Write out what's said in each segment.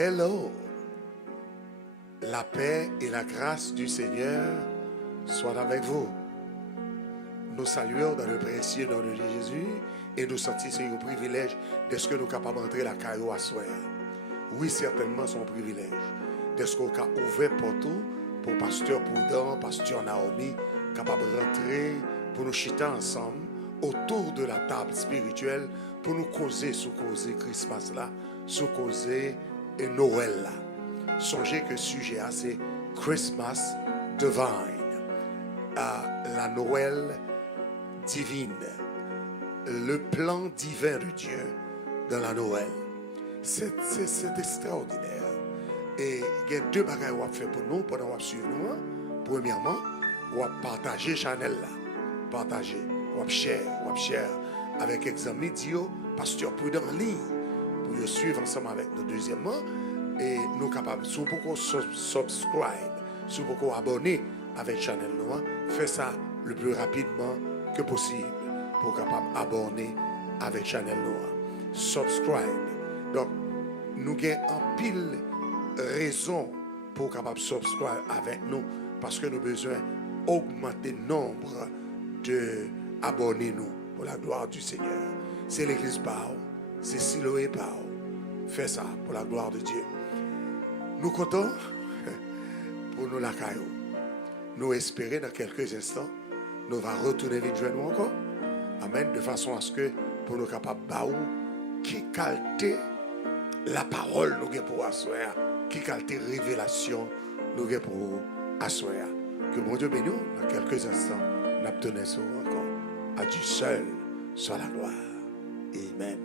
Hello. La paix et la grâce du Seigneur soient avec vous. Nous saluons dans le précieux nom de Jésus et nous sentons c'est un privilège d'être nous capables d'entrer la caillou à soi. Oui, certainement son privilège. D'être qu'on a ouvert porte pour pasteur Prudent, pasteur Naomi, capable de rentrer pour nous chiter ensemble autour de la table spirituelle pour nous causer sous causer Christmas là, sous causer et Noël là. Songez que le sujet c'est Christmas Divine, la Noël divine, le plan divin de Dieu dans la Noël. C'est extraordinaire. Et il y a deux bagages qu'on va faire pour nous pendant qu'on va suivre nous. Premièrement, on va partager Chanel là. Partager, on va share avec les amis Dio, pasteur Prudent en ligne pour suivre ensemble avec nous. Deuxièmement, et nous capables, si vous pouvez subscribe, si vous pouvez abonner avec Chanel Noir, faites ça le plus rapidement que possible pour capable abonner avec Chanel Noir. Subscribe. Donc, nous avons en pile raison pour capable subscribe avec nous parce que nous avons besoin d'augmenter le nombre d'abonnés nous pour la gloire du Seigneur. C'est l'église Pau, c'est Siloé Pau. Fais ça pour la gloire de Dieu. Nous comptons pour nous la caillou. Nous espérons dans quelques instants, nous allons retourner vite nous encore. Amen. De façon à ce que pour nous capables de qui qualité la parole nous avons pour asseoir, qui qualité révélation nous avons pour asseoir. Que mon Dieu bénisse dans quelques instants, nous obtenons ça encore. À Dieu seul soit la gloire. Amen.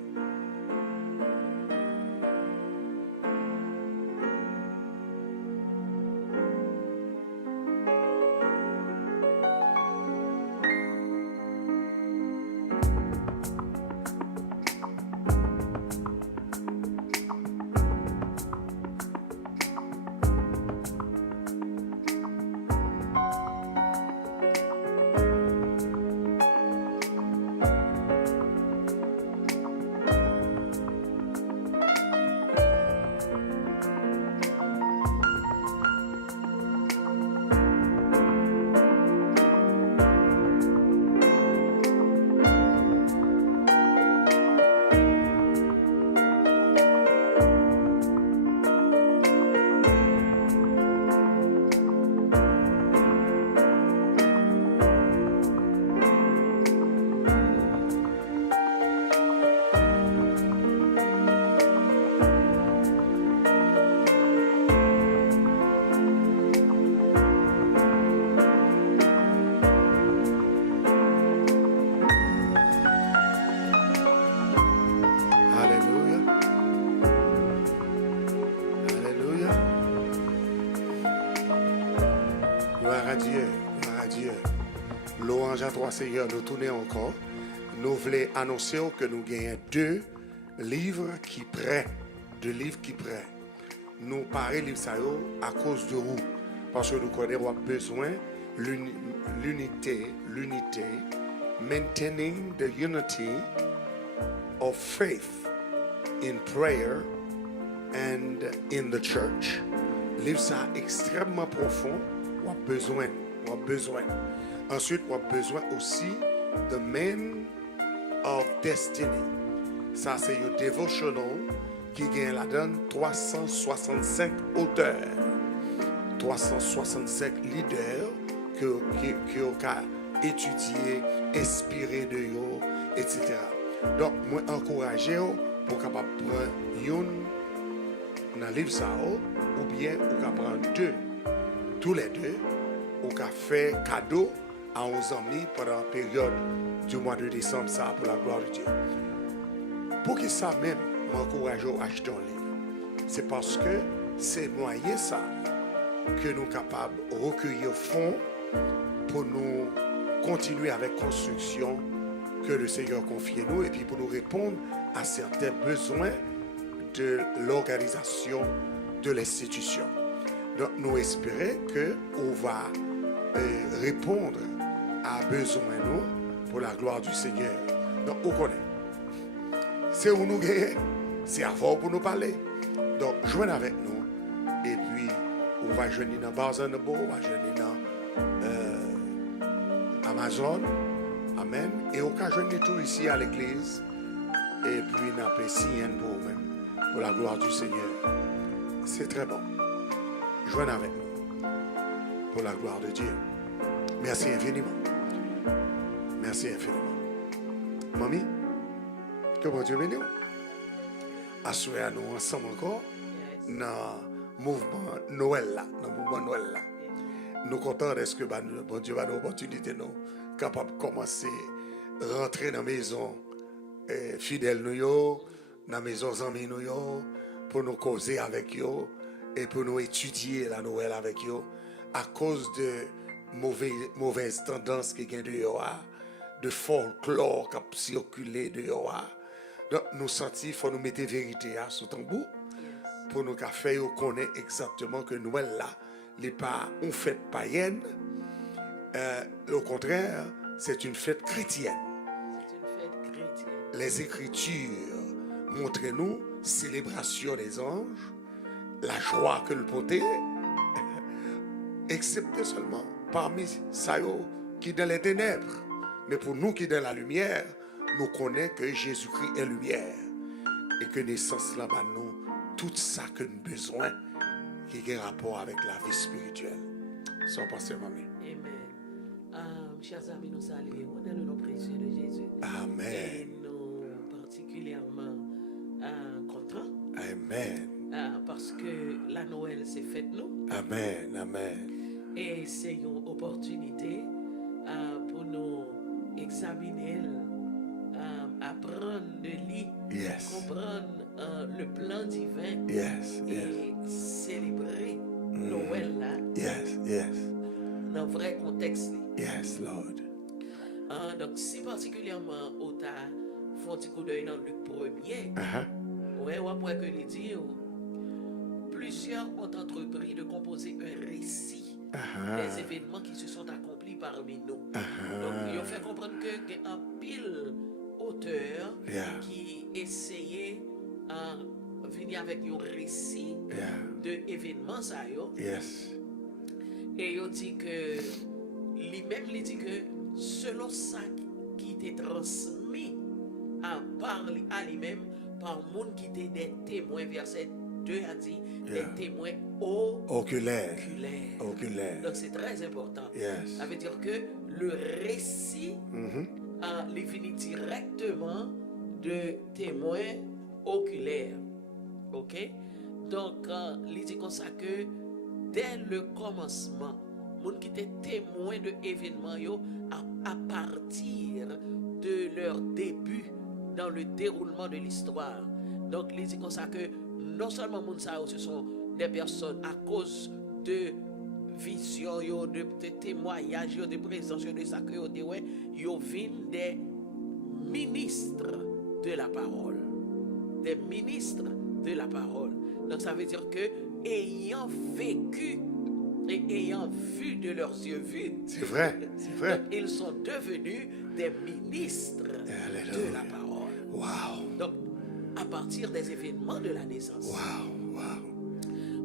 Seigneur, nous tournons encore. Nous voulons annoncer que nous gagnons deux livres qui prêtent. Nous parlons livres ça à cause de vous. Parce que nous connaissons besoin l'unité, maintaining the unity of faith in prayer and in the church. Livre ça extrêmement profond. On a besoin. Ensuite, on a besoin aussi de Men of Destiny. Ça, c'est un devotional qui gagne la donne 365 auteurs, 365 leaders qui ont étudié, inspiré de eux, etc. Donc, moi, encourager pour capable prendre un livre ça, ou bien on prendre deux, tous les deux, on peut faire cadeau à 11 amis pendant la période du mois de décembre, ça pour la gloire de Dieu. Pour que ça même m'encourage à acheter un livre, c'est parce que c'est moyen ça que nous sommes capables de recueillir fonds pour nous continuer avec la construction que le Seigneur confie à nous et puis pour nous répondre à certains besoins de l'organisation de l'institution. Donc nous espérons qu'on va répondre à besoin nous pour la gloire du Seigneur. Donc, on connaît. C'est où nous gagnons, c'est avant pour nous parler. Donc, joignez avec nous. Et puis, on va joindre dans Barnes & Noble, on va joindre dans Amazon. Amen. Et on va joindre tout ici à l'église. Et puis, on a fait signer pour vous-même, pour la gloire du Seigneur. C'est très bon. Joignez avec nous, pour la gloire de Dieu. Merci infiniment. Merci infiniment. Mamie, que bon Dieu bénisse. Assurez nous ensemble encore dans le mouvement Noël là, dans le mouvement Noël là. Nous comptons est-ce que bon Dieu va nous opportunité nous capable de commencer à rentrer dans la maison fidèle nous dans la maison amis nous pour nous causer avec eux et pour nous étudier la Noël avec eux à cause de mauvaises tendances qui viennent de folklore qui a circulé dehors. Donc, nous sentis qu'il faut nous mettre la vérité sur ton bout pour nous faire connaître exactement que Noël là, n'est pas une fête païenne. Au contraire, c'est une fête chrétienne. C'est une fête chrétienne. Les Écritures montrent-nous célébration des anges, la joie que le portait, excepté seulement parmi ceux qui sont dans les ténèbres. Mais pour nous qui sont dans la lumière, nous connaissons que Jésus-Christ est lumière et que naissance là bas nous tout ça que nous avons besoin qui a rapport avec la vie spirituelle. Sans passer, mamie. Amen. Chers amis, nous saluons dans le nom précieux de Jésus. Amen. Et nous particulièrement contents. Amen. Parce que la Noël s'est faite nous. Amen. Amen. Et c'est une opportunité pour nous examiner, apprendre de lire, comprendre le plan divin et célébrer Noël là. Dans le vrai contexte. Yes, Lord. Donc, si particulièrement, on t'a fait un petit coup d'œil dans Luc 1er, ouais, on voit que les dit, plusieurs ont entrepris de composer un récit des événements qui se sont accomplis parmi nous. Donc, ils ont fait comprendre qu'il y a un pile auteur qui essayait de venir avec un récit de événements. Et il dit que lui-même dit que selon ça qui était transmis à lui-même par le monde qui était des témoins, verset 2 a dit des témoins oculaires. Donc c'est très important. Ça veut dire que le récit est venu directement de témoins oculaires. Ok? Donc il dit comme ça que dès le commencement, les gens qui étaient témoins de événements à partir de leur début dans le déroulement de l'histoire. Donc, il dit comme ça que non seulement les gens, ce sont des personnes à cause de vision, de témoignages, de présence, de ça que ils viennent des ministres de la parole. Des ministres de la parole. Donc, ça veut dire que ayant vécu et ayant vu de leurs yeux vus, c'est vrai. Donc, ils sont devenus des ministres de la parole. Wow. Donc, à partir des événements de la naissance.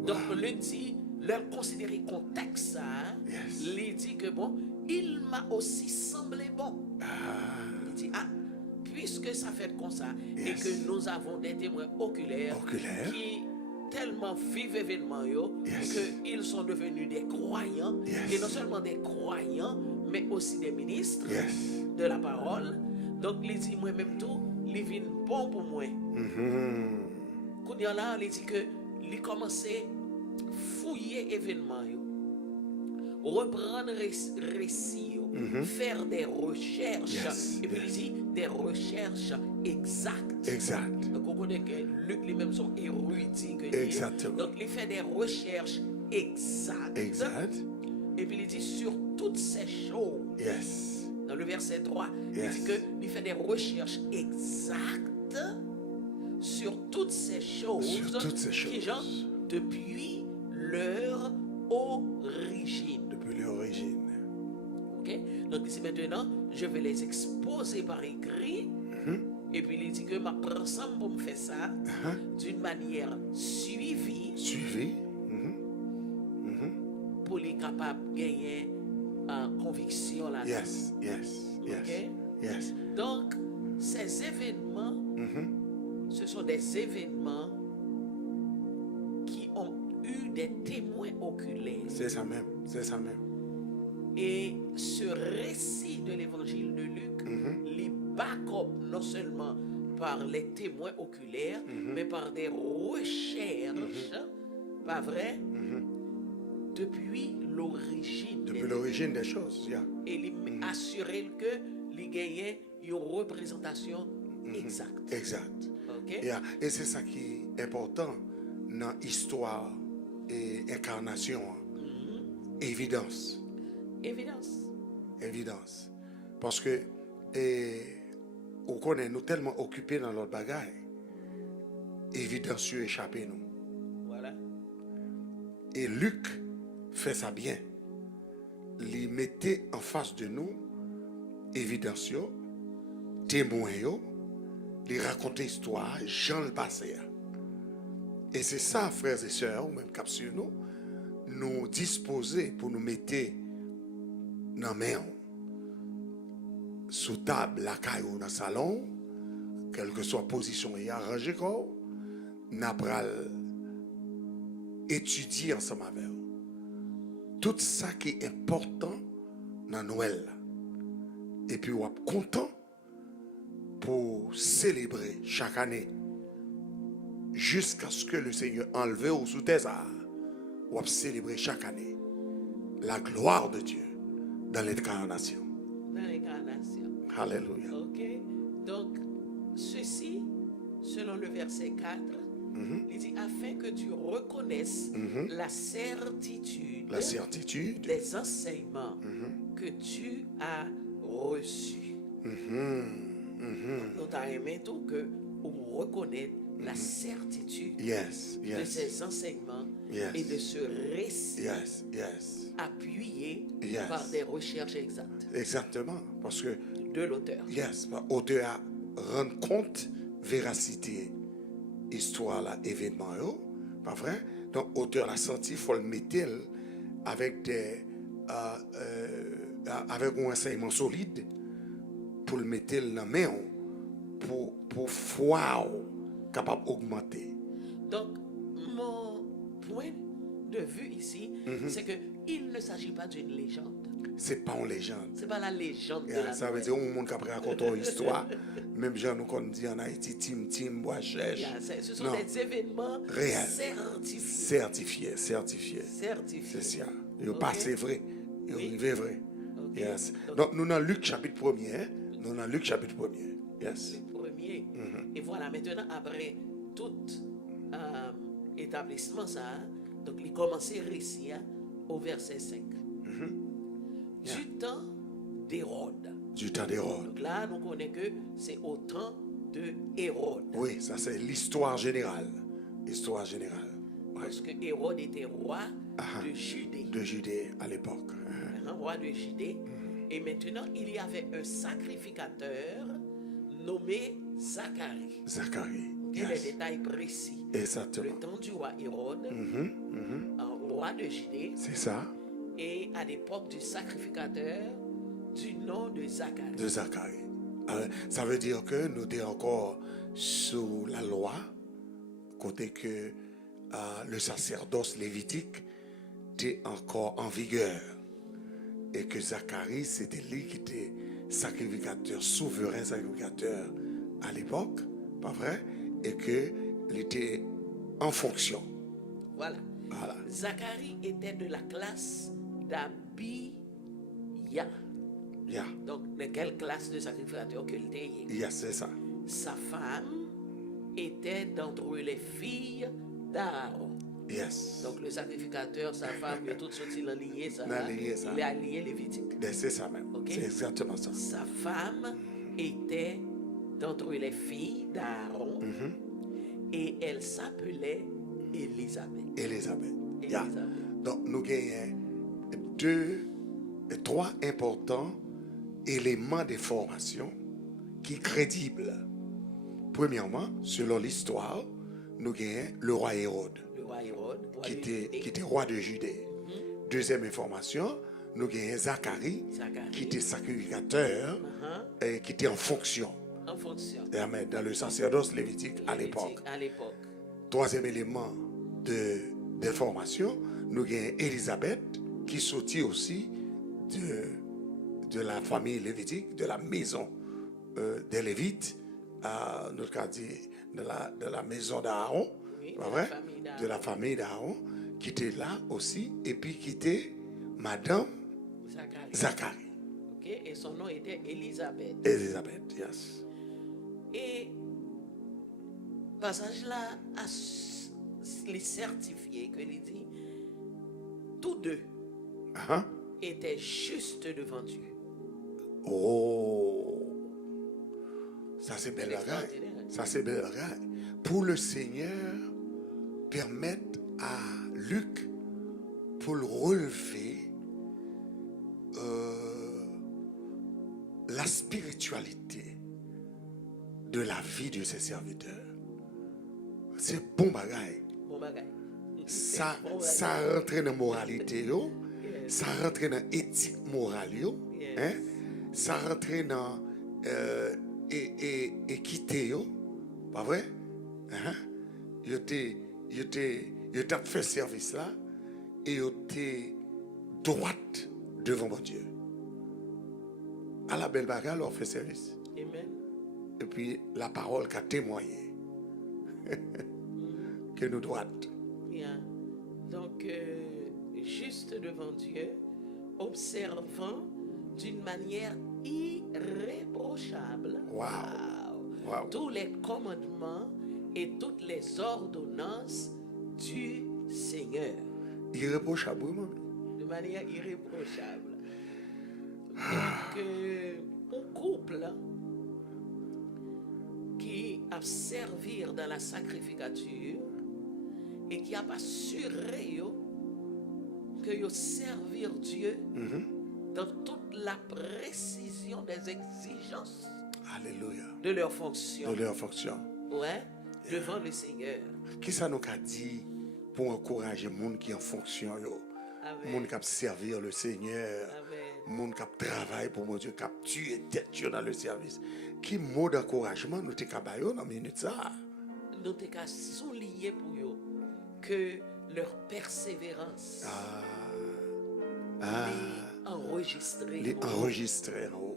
Donc, le dit, leur considérer contexte ça, il dit que bon, il m'a aussi semblé bon. Il dit, puisque ça fait comme ça, et que nous avons des témoins oculaires. Qui tellement vivent événements qu'ils sont devenus des croyants, et non seulement des croyants, mais aussi des ministres de la parole. Donc, il dit moi-même tout, il vient bon pour moi. Quand il y a là, il dit que il commençait à fouiller événements, reprendre récits, faire des recherches, et puis il dit des recherches exactes. Donc on connaît que Luc lui-même sont érudits. Exactement. Donc il fait des recherches exactes. Et puis il dit sur toutes ces choses. Dans le verset 3, il dit qu'il fait des recherches exactes sur toutes ces choses, qui genre depuis leur origine. Ok? Donc ici maintenant, je vais les exposer par écrit Et puis il dit que ma prends ensemble pour me faire ça d'une manière suivie Suivi. pour les capables de gagner conviction là. Yes, yes, yes, Ok? yes. Donc, ces événements, ce sont des événements qui ont eu des témoins oculaires. C'est ça même, c'est ça même. Et ce récit de l'évangile de Luc, les back-up non seulement par les témoins oculaires, mais par des recherches, pas vrai, depuis l'origine. Depuis l'origine des choses, yeah. Et il assurer que les gagnants une représentation exacte. Exact. Ok? Yeah. Et c'est ça qui est important dans l'histoire et incarnation. Évidence. Évidence. Évidence. Parce que on connaît nous tellement occupés dans notre bagaille. Évidence échappé nous. Voilà. Et Luc fait ça bien. Il mettait en face de nous évidence, témoin, il racontait histoire, Jean le passé. Et c'est ça, frères et sœurs, ou même cap sur nous disposer pour nous mettre dans la main, sous table, la caille ou dans le salon, quelle que soit la position et arrangée, nous allons étudier ensemble avec vous. Tout ça qui est important dans Noël. Et puis, on est content pour célébrer chaque année jusqu'à ce que le Seigneur enlève ou sous tes arts. On va célébrer chaque année la gloire de Dieu dans l'incarnation. Dans l'incarnation. Alléluia. Ok? Donc, ceci, selon le verset 4, il dit afin que tu reconnaisses la certitude des enseignements que tu as reçus. Nous t'avons aimé tout que on reconnaît la certitude de ces enseignements et de ce récit appuyé par des recherches exactes. Exactement. Parce que de l'auteur. L'auteur a rendre compte véracité histoire là événement pas vrai. Donc auteur l'a senti, faut le mettre avec des avec un enseignement solide pour le mettre dans la main pour foi capable d'augmenter. Donc mon point de vue ici, c'est que il ne s'agit pas d'une légende. C'est pas une légende. C'est pas la légende de la ça veut dire un monde qui a raconté une histoire. Même gens nous qu'on dit en Haïti, tim, bois cherche. Ce sont des événements certifiés. C'est ça. Ils pas c'est vrai. Ils sont vrai. Yes. Donc nous dans Luc chapitre 1er. Nous dans Luc chapitre 1er. Yes. Le premier. Et voilà, maintenant après tout établissement ça, donc il commence le récit au verset 5. Du temps d'Hérode. Donc là, nous connaissons que c'est au temps de Hérode. Oui, ça c'est l'histoire générale. L'histoire générale. Ouais. Parce que Hérode était roi de Judée. De Judée à l'époque. Roi de Judée. Et maintenant, il y avait un sacrificateur nommé Zacharie. Et les détails précis. Exactement. Le temps du roi Hérode, roi de Judée. C'est ça. Et à l'époque du sacrificateur du nom de Zacharie. Alors, ça veut dire que nous sommes encore sous la loi, côté que le sacerdoce lévitique était encore en vigueur. Et que Zacharie, c'était lui qui était sacrificateur, souverain sacrificateur à l'époque, pas vrai? Et qu'il était en fonction. Voilà. Zacharie était de la classe d'Abia. Donc, de quelle classe de sacrificateur qu'il était? C'est ça. Sa femme était d'entre les filles d'Aaron. Donc, le sacrificateur, sa femme, il a tout sorti l'allié, ça. Il a allié lévitique. C'est ça même. C'est exactement ça. Sa femme était d'entre les filles d'Aaron et elle s'appelait Élisabeth. Donc, nous gagnons trois importants éléments de formation qui sont crédibles Premièrement, selon l'histoire, nous avons le roi Hérode, le roi Hérode, roi qui de Judée. était roi de Judée. Deuxième information, nous avons Zacharie, Zacharie. qui était sacrificateur, et qui était en fonction. En fonction. Amen, dans le sacerdoce lévitique à l'époque. À l'époque. Troisième élément d'information, nous avons Élisabeth, qui sortit aussi de la famille lévitique, de la maison des Lévites, notre cas dit de la maison d'Aaron, Oui, pas vrai? De la famille d'Aaron, qui était là aussi, et puis qui était Madame Zacharie. Ok, et son nom était Élisabeth. Élisabeth, yes. Et passage là les certifié que il dit tous deux Uh-huh. étaient justes devant Dieu. Oh, ça c'est belle C'est bagaille. extraordinaire. Ça c'est belle bagaille. Pour le Seigneur permettre à Luc pour le relever la spiritualité de la vie de ses serviteurs. C'est bon bagaille. Bon bagaille. Ça, Bon ça bagaille. rentre dans la moralité, yo. Ça rentre dans l'éthique morale, yo. Yes. Hein? Ça rentre dans équité, yo. Pas vrai? Hein? Yo t'a fait service là et yo t'es droite devant mon Dieu. À la belle bagarre, on fait service. Amen. Et puis la parole qu'a témoigné que nous droite. Bien. Donc, juste devant Dieu, observant d'une manière irréprochable Wow. Wow. tous les commandements et toutes les ordonnances du Seigneur. Irréprochable, moi. De manière irréprochable. Donc, un couple qui a servi dans la sacrificature et qui a assuré yo, que yo servir Dieu dans toute la précision des exigences Alléluia. de leur fonction. De leur fonction. Ouais, devant le Seigneur. Qui ça nous a dit pour encourager les gens qui sont en fonction, les Amen. gens qui servir le Seigneur, Amen. les gens qui travaillent pour mon Dieu, qui tuent tête dans le service. Qui mot d'encouragement nous avons dans la minute ça? Nous t'es qu'à souligner pour eux que leur persévérance est enregistrée. Les enregistrés en haut.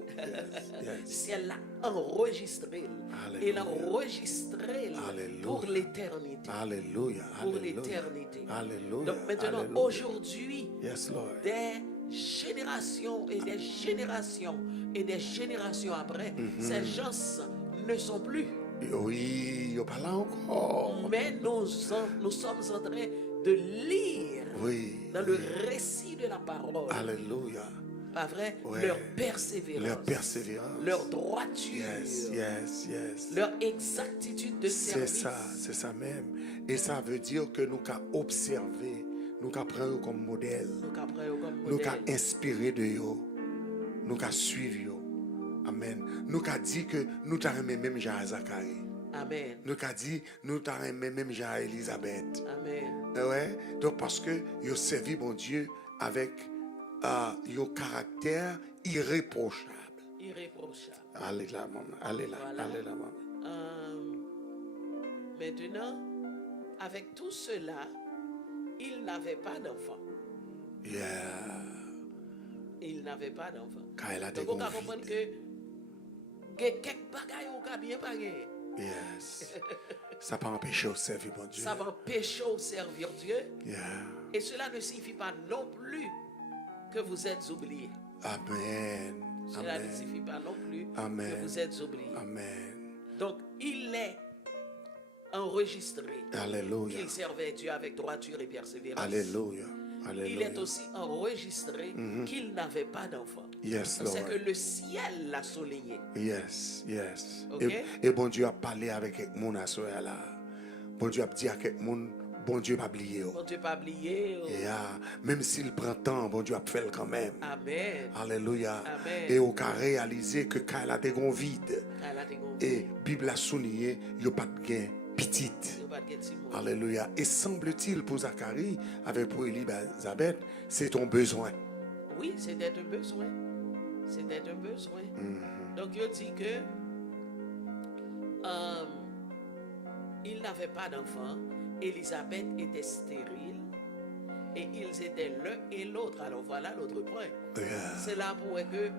Yes. Si elle l'a enregistré, Alléluia. elle l'a enregistré Alléluia. pour l'éternité. Alléluia. Pour Alléluia. l'éternité. Alléluia. Donc maintenant, Alléluia. aujourd'hui, Yes, Lord. des générations et des générations et des générations après, ces gens ne sont plus. Oui, il pas là encore. Mais nous sommes en train de lire Oui. dans le récit de la parole, Alléluia. pas vrai, Ouais. leur persévérance, Leur persévérance. leur droiture, Yes, yes, yes. leur exactitude de C'est service. ça, c'est ça même. Et ça veut dire que nous avons observé, nous avons pris comme modèle, Donc après, comme nous avons modèle, inspiré de eux, nous avons suivi eux. Amen. Nous avons dit que nous avons même Jean Zacharie. Amen, Nous avons dit nous avons même Jean Élisabeth. amen, Ouais. Donc parce que ils ont servi mon Dieu avec un caractère irréprochable. irréprochable. Allez là, maman. Allez là, Voilà. allez là, maman. Maintenant, avec tout cela, ils n'avaient pas d'enfant. Yeah. Ils n'avaient pas d'enfant. Quand elle a Donc, on peut déconfiné. comprendre que quelques bagailles on bien pas gagné. Yes. Ça peut empêcher au servir mon Dieu. Ça va empêcher au servir Dieu. Yeah. Et cela ne signifie pas non plus que vous êtes oubliés. Amen. Cela ne Amen. signifie pas non plus Amen. que vous êtes oubliés. Amen. Donc, il est enregistré Alléluia. qu'il servait Dieu avec droiture et persévérance. Alléluia. Il Alléluia. est aussi enregistré qu'il n'avait pas d'enfant. Yes, C'est Lord. que le ciel l'a souligné. Yes, yes. Ok. Et bon Dieu a parlé avec mon assoeur là. Bon Dieu a dit à quelqu'un, bon Dieu pas oublié. Bon Dieu pas oublié. Même s'il prend temps, bon Dieu a fait quand même. Amen. Alléluia. Amen. Et au cas réalisé que quand elle a des grands vides. Elle a des grands Et vides. Bible a souligné, il n'y a pas de gain petite. Il y a pas de petit mot. Alléluia. Et semble-t-il pour Zacharie, avec pour Élisabeth, c'est ton besoin. Oui, c'était un besoin. C'était un besoin. Donc, il dit que il n'avait pas d'enfant. Élisabeth était stérile. Et ils étaient l'un et l'autre. Alors, voilà l'autre point. C'est là pour que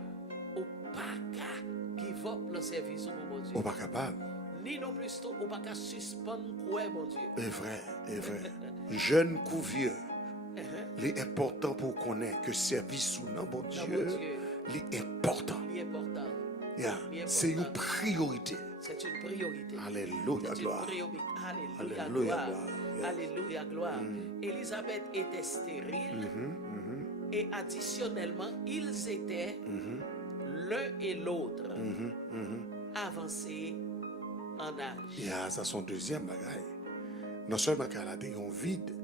au pas qu'à give up le service pour mon Dieu. On n'est pas capable. Ni non plus tôt, au pas qu'à suspendre quoi, mon Dieu. C'est vrai, c'est vrai. Jeune ou vieux. Il est important pour connaître que service sous nom, bon Dieu, il est important. Il est important. C'est une priorité. C'est une priorité. Alléluia, gloire. Alléluia, gloire. Alléluia, gloire. Élisabeth était stérile et additionnellement, ils étaient l'un et l'autre avancés en âge. Ça son deuxième bagaille. Non seulement qu'elle a des vides,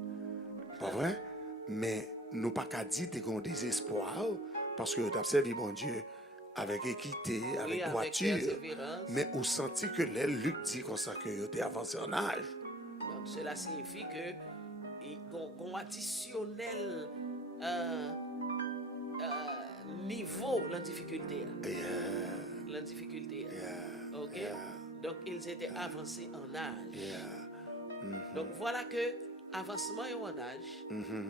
pas vrai, mais nous pas qu'à dire qu'ils ont désespoir parce que tu as servi mon Dieu avec équité, avec droiture, mais on sentit que les Luc dit comme ça que tu es avancé en âge. Donc cela signifie que qu'on additionnel niveau la difficulté. La difficulté. OK? Donc ils étaient avancés en âge. Donc voilà que avancement en âge,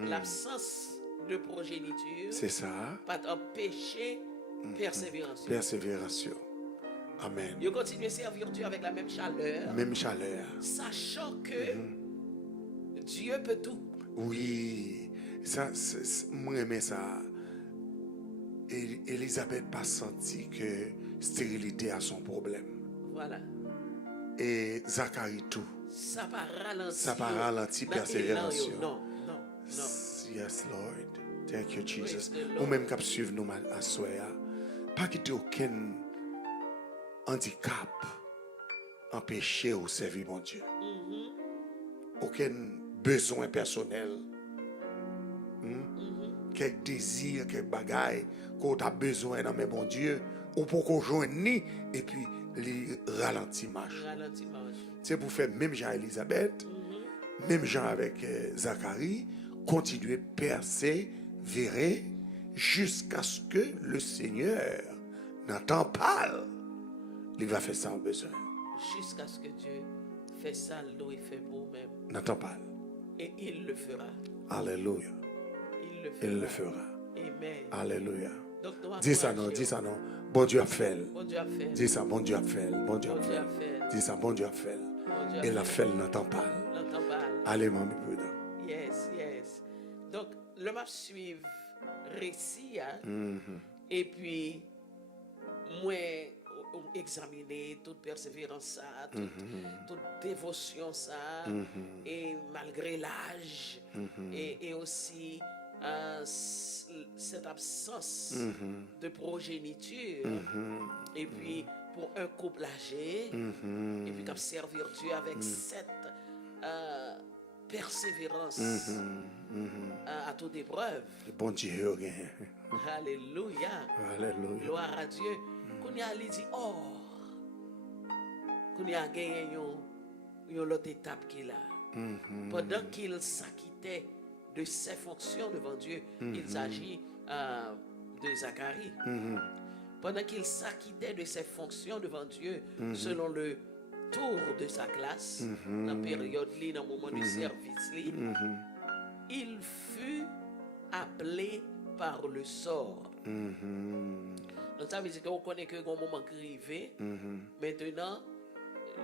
l'absence de progéniture, c'est ça. Pas empêcher persévérance. Persévérance. Amen. Ils continuent à servir Dieu avec la même chaleur. Même chaleur. Sachant que Dieu peut tout. Oui. Ça, moi j'aime ça. Élisabeth n'a pas senti que stérilité a son problème. Voilà. Et Zacharie tout. Ça va ralentir. Ça va ralentir persévérance. Non. Yes, Lord. Thank you, Jesus. Ou même cap suivre nous à soir. Pas quitter aucun handicap empêcher au servir mon Dieu. Aucun besoin personnel. Quel désir, quel bagaille qu'on a besoin dans mes bon Dieu. Ou pour qu'on joigne ni et puis les ralentit marche. C'est pour faire même Jean Élisabeth, même Jean avec Zacharie, continuer à persévérer jusqu'à ce que le Seigneur n'entend pas. Il va faire ça en besoin. Jusqu'à ce que Dieu fait ça, l'eau il fait beau même. N'entend pas. Et il le fera. Alléluia. Il le fera. Amen. Alléluia. Donc, dis ça non. Bon Dieu a fait. Bon Dieu a fait. Dis ça, bon Dieu a fait. Bon Dieu a fait. Dis ça, bon Dieu a fait. Et la fait n'entend pas. Allez, mon bébé. Yes. Donc, le map suivre récit, et puis, moi, examiner toute persévérance, toute dévotion, et malgré l'âge, et aussi cette absence de progéniture, et puis pour un couple âgé, et puis comme servir Dieu avec cette persévérance à toute épreuve. Bon Dieu, Alléluia. Alléluia. Gloire à Dieu. Qu'on y a dit, qu'on y a gagné une autre étape qu'il a. Pendant qu'il s'acquittait de ses fonctions devant Dieu, il s'agit de Zacharie. Pendant qu'il s'acquittait de ses fonctions devant Dieu, selon le tour de sa classe, dans la période, dans le moment du service, il fut appelé par le sort. Donc ça veut dire qu'on connaît que un moment arrivé. Maintenant,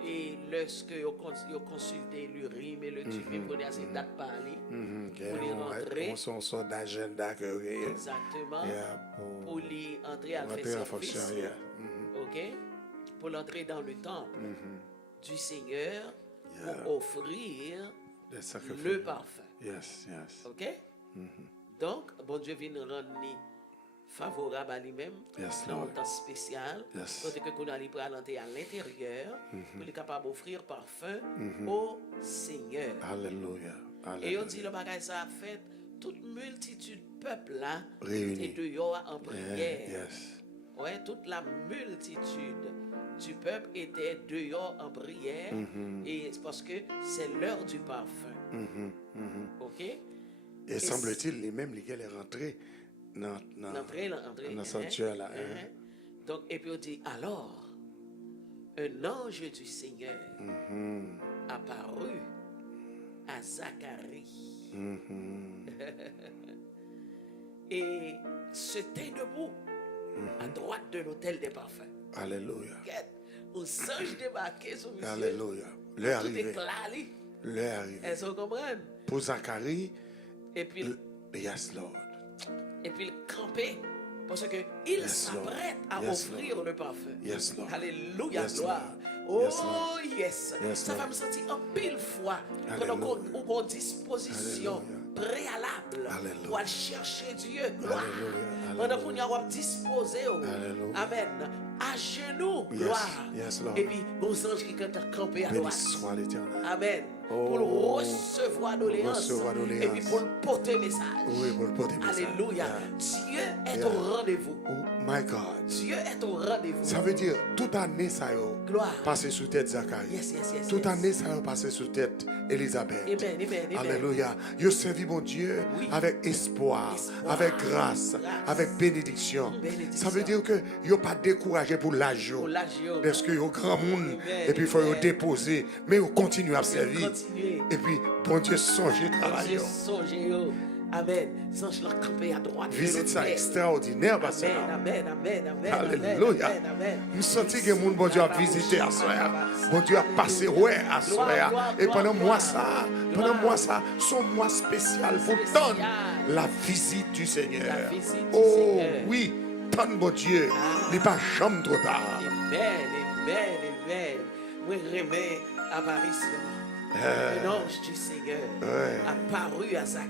et lorsque vous consultez l'URIM et le TUMIM, vous avez cette date parler, pour les rentrer. On sort d'agenda que exactement. Pour les entrer à faire service. OK? Pour l'entrer dans le temple du Seigneur, pour offrir le parfum. Yes. OK? Donc, bon Dieu vient rendre favorable à lui-même dans un temps spécial, parce que qu'on allait aller à l'intérieur, pour être capable d'offrir parfum au Seigneur. Alléluia. Et on dit le bagage ça a fait toute multitude peuple là Réunis. et dehors en prière. Yes. Ouais, toute la multitude du peuple était dehors en prière et c'est parce que c'est l'heure du parfum. OK? Et semble-t-il, les mêmes lesquels est rentré dans le sanctuaire là. Donc, et puis on dit, alors, un ange du Seigneur apparut à Zacharie. Et se tint debout à droite de l'autel des parfums. Alléluia. Un singe débarqué sur monsieur. Alléluia. L'heure Tout arrivée. éclaté. L'heure arrivée. Est-ce que vous comprenez? Pour Zacharie, Et puis, yes, Lord. et puis il campait parce que il Yes, s'apprête Lord. à Yes, offrir le parfum. Yes, Lord. Alléluia, Yes, gloire. Lord. Yes, Oh Lord. yes. Yes, Ça va Lord. me sentir en pile fois pendant qu'on a disposition préalable Alléluia. pour aller chercher Dieu. Gloire. Alléluia. Pendant qu'on a disposé. Alléluia. Amen. À genoux. Yes. Gloire. Yes, Lord. Et puis, bon ange qui compte à camper à Béni droite. soit l'Éternel. Amen. Oh. Pour le recevoir doléance. Recevoir doléance. Et puis pour le porter message. Oui, pour le porter message. Alléluia. Yeah. Dieu est Yeah. au rendez-vous. Oh my God. Dieu est au rendez-vous. Ça veut dire, toute année, ça a Gloire. passé sous tête Zacharie. Yes. Toute année, ça a passé sous tête Élisabeth. Amen. Alléluia. Vous servi mon Dieu Oui. avec espoir, Espoir. avec grâce, avec bénédiction. Bénédiction. Ça veut dire que vous n'êtes pas découragé pour l'âge. Pour l'âge. Parce que vous grand monde. Amen. Et puis il faut vous Amen. déposer. Mais vous continuez à servir. Continuez. Et puis, bon Dieu, songez travailler. Dieu songez. Amen. Sange la camper à droite. de Visite ça l'autel. extraordinaire, parce que Amen. Alléluia. Nous sentons que mon bon Dieu a visité à soir. Mon Dieu a passé ouais à soir. Et pendant moi ça, son mois spécial pour tendre la visite du Seigneur. La visite du Oh Seigneur. oui, tendre mon Dieu. Il n'est pas jamais trop tard. Amen. Moi, remets à Paris. Un ange du Seigneur apparu à Zacharie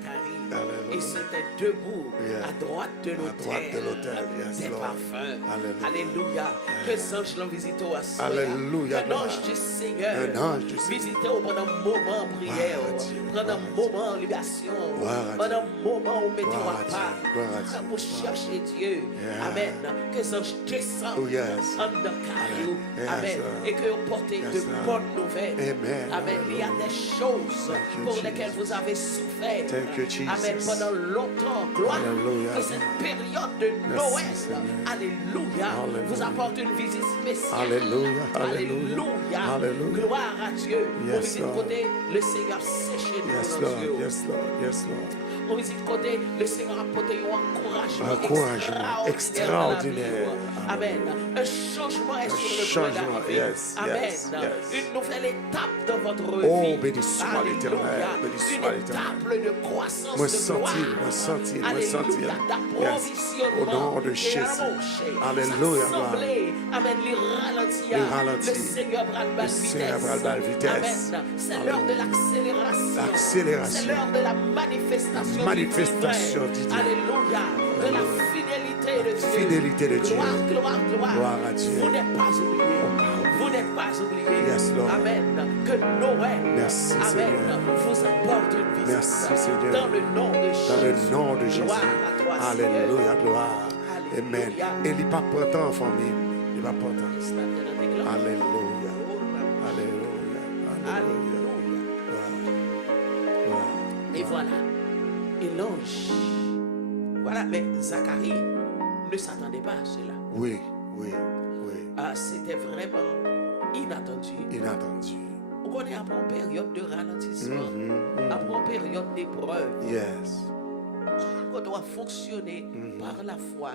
Alléluia. et s'était debout Yeah. à droite de l'autel yes, des Lord. parfums. Alléluia. Alléluia. Que l'ange l'ont visité à soir. Alléluia, Un gloire. ange du Seigneur. Un ange du Seigneur. Visité pendant un moment en prière, Gloire à Dieu, pendant gloire un à moment en libération, Gloire à pendant un moment où mettez Gloire à à Dieu, part gloire à Dieu. pour chercher Dieu. Yeah. Amen. Que l'ange descende Oh, yes. en caillou. Yes, Amen. Lord. Et que vous portez Yes, de Lord. bonnes nouvelles. Amen. Amen. Il y a des choses Thank you, pour Jesus. lesquelles vous avez souffert. Thank you, Jesus. Amen. Pendant longtemps. Gloire. Hallelujah. Que cette période de Merci, Noël. Seigneur. Alléluia. Hallelujah. Vous apporte une visite spéciale. Alléluia. Alléluia. Alléluia. Gloire à Dieu. Yes, On visite Lord. côté le Seigneur séché Yes, nos Lord. yeux. Yes, Lord. Yes, Lord. On visite côté le Seigneur a apporté un encouragement Encouragement extraordinaire. Amen. Un changement est sur le point changement, d'arriver. yes, Amen. yes, yes. Une nouvelle étape dans votre Oh, vie. béni soit Alléluia. l'Éternel, béni soit Une l'Éternel. étape de croissance Moi de sentir, gloire. moi sentir, moi Alléluia. sentir. Yes. D'approvisionnement. Au nom de Et Jésus. à l'embauche. Alléluia, gloire. S'assembler. Amen. Les ralentir. Les ralentir. Le Seigneur bras de Le Seigneur bras de vitesse. Amen. C'est l'heure de l'accélération. L'accélération. C'est l'heure de la manifestation. La manifestation du du divin. Dieu. Alléluia. De la fidélité de Dieu. Fidélité de Dieu. Gloire. Gloire à Dieu. Vous n'êtes pas oubliés. Oh, Vous n'êtes pas oubliés. Yes, Lord. Amen. Que Noël. Merci, Amen. Seigneur. Vous apporte une visite. Merci, Seigneur. Dans le nom de Jésus. Dans le nom de Jésus. Gloire à toi, Alléluia, gloire. Amen. Alléluia. Et il n'est pas portant en famille. Il n'est pas portant. Seigneur. Alléluia. Oh, Alléluia. Alléluia. Alléluia. Gloire. Et voilà. Et l'ange. Voilà, mais Zacharie ne s'attendait pas à cela. Oui. C'était vraiment inattendu. Inattendu. On est après une période de ralentissement, après une période d'épreuve. Yes. On doit fonctionner par la foi.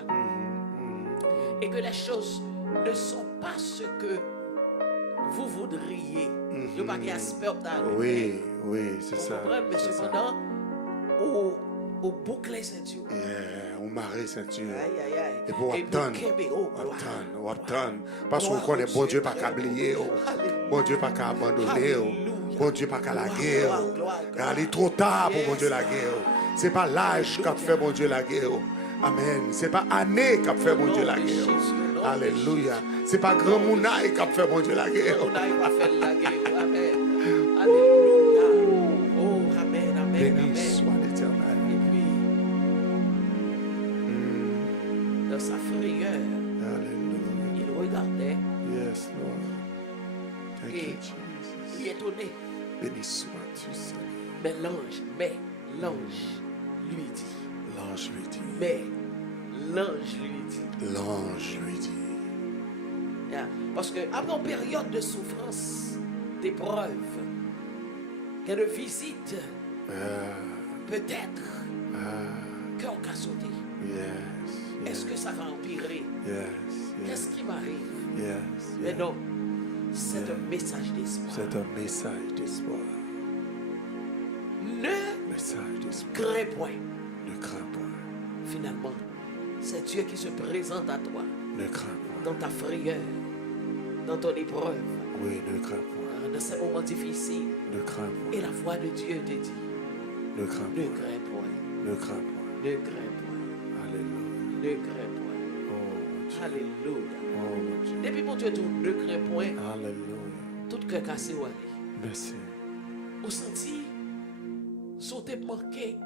Et que les choses ne sont pas ce que vous voudriez. Il n'y a pas d'aspect d'arriver. Oui, c'est ça. Mais c'est ça. cependant, au boucler ceinture. On marie ceinture. Aïe. Et pour attendre. Attendre. Parce qu'on connaît bon Dieu pas qu'à oublier. Bon Dieu pas qu'à abandonner. Bon Dieu pas qu'à la guerre. Il est trop tard pour bon Dieu la guerre. C'est pas l'âge qu'a fait bon Dieu la guerre. Amen. C'est pas année qu'a fait bon Dieu la guerre. Alléluia. C'est pas grand mounaï qu'a fait bon Dieu la guerre. On a fait la guerre. Amen. Alléluia. Oh, amen. mais, Béni sois-tu, Seigneur. mais l'ange lui dit. L'ange lui dit. Mais l'ange lui dit. L'ange lui dit. Yeah. Parce que après une période de souffrance, d'épreuve, que de visite, peut-être qu'on a sauté. Yes. Est-ce que ça va empirer? Yes. Qu'est-ce qui m'arrive? Yes. Mais non, c'est un message d'espoir. C'est un message d'espoir. Ne Message d'espoir. crains point. Ne crains pas. Finalement, c'est Dieu qui se présente à toi Ne crains pas. dans ta frayeur, dans ton épreuve, Oui, ne crains pas. dans ces moments difficiles. Ne crains pas. Et la voix de Dieu te dit, Ne crains ne pas. crains point, Ne crains pas. ne crains point, Alléluia. ne crains point. Oh mon Dieu. Alléluia. Oh mon Dieu. Depuis mon Dieu, tout ne crains point, Alléluia. tout cœur cassé ou aller. Merci. Au senti, sont te manqué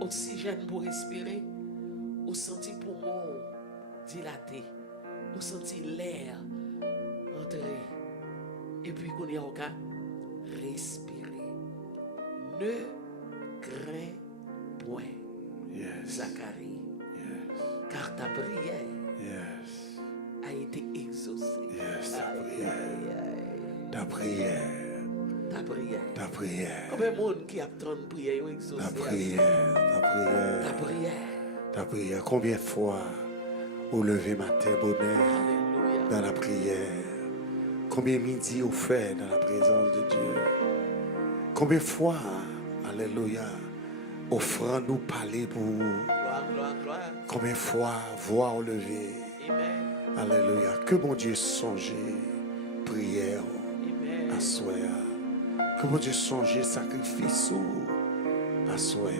oxygène pour respirer, au senti poumon dilaté, au senti l'air entrer, et puis qu'on est au cas respirer. Ne crains point, Yes. Zacharie, Yes. car ta prière Yes. a été exaucée. Yes. Ta Aïe, prière. aïe, aïe. Ta prière. Ta prière. Ta prière. Combien de monde qui attend une prière exaucée? Ta prière. Ta prière. Ta prière. Ta prière. Combien de fois au lever matin, bonheur, Alléluia. dans la prière? Combien de midi au fait dans la présence de Dieu? Combien de fois, alléluia, offrant nous parler pour vous? Gloire, gloire, gloire. Combien de fois voir au lever? Amen. Alléluia. Que mon Dieu songe prière Amen. à soi. Que mon Dieu songe sacrifice à soi.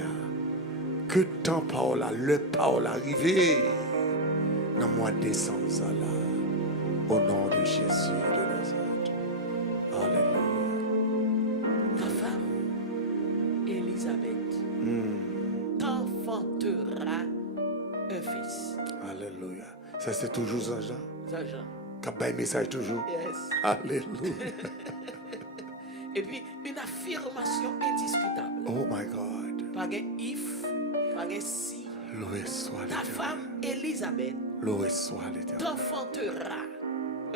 Que temps parole, le parole arrivé dans le mois de décembre là. Au nom de Jésus de Nazareth. Alléluia. Ta femme, Élisabeth, t'enfantera un fils. Alléluia. Ça c'est toujours ça, Jean. Ça, Jean. Cap un message toujours. Yes. Alléluia. Et puis, une affirmation indiscutable. Oh my God. Pas de if, pas de si. Loué soit Ta l'Éternel. femme, Élisabeth, Loué soit l'Éternel. t'enfantera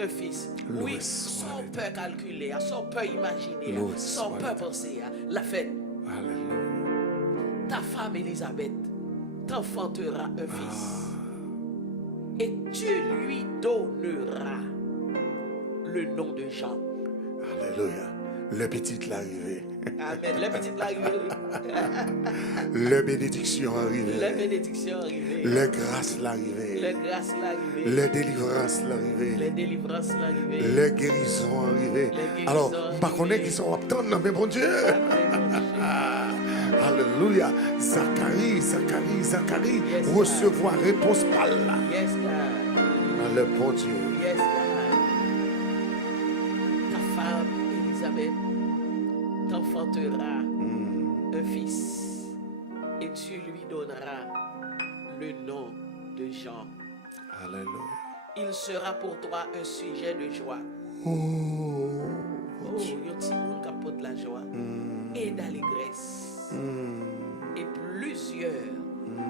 un fils. Loué Oui, soit sans peur calculer, sans peur imaginer, Loué sans soit peur penser. La fête. Alléluia. Ta femme Élisabeth t'enfantera un fils. Et tu lui donneras le nom de Jean. Alléluia. Le petit l'arrivée. Amen. La petite l'arrivée. Le bénédiction La arrivée. bénédiction arrivée. Le grâce l'arrivée. La grâce l'arrivée. Le délivrance La l'arrivée. délivrance l'arrivée. Le guérison arrivée. guérison Alors, par contre, arrivée. qui sont attendus, mais bon Dieu. Alléluia. Zacharie, Yes, God. recevoir réponse par là. Yes, God. Dans le bon Dieu. Yes, God. Ta femme, Élisabeth, t'enfantera un fils et tu lui donneras le nom de Jean. Alléluia. Il sera pour toi un sujet de joie. Oh. Oh, il y a un petit monde qui apporte la joie et d'allégresse. Et plusieurs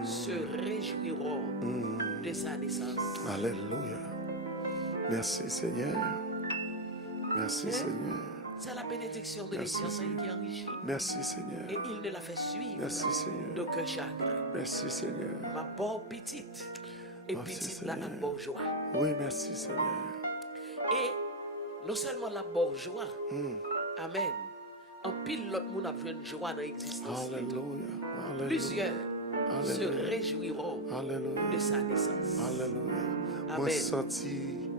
se réjouiront de sa naissance. Alléluia. Merci Seigneur. Merci Seigneur. C'est la bénédiction de Merci, l'Éternel Seigneur. qui enrichit. Merci Seigneur. Et il ne la fait suivre Merci Seigneur. d'aucun chagrin. Merci Seigneur. Ma bonne petite et Merci, petite la Seigneur. bourgeois. Oui, merci Seigneur. Et non seulement la bourgeois, amen. En pile l'autre monde a besoin de joie dans l'existence. Alléluia. Alléluia. Plusieurs se Alléluia. réjouiront Alléluia. de sa naissance. Alléluia. Amen. Moi senti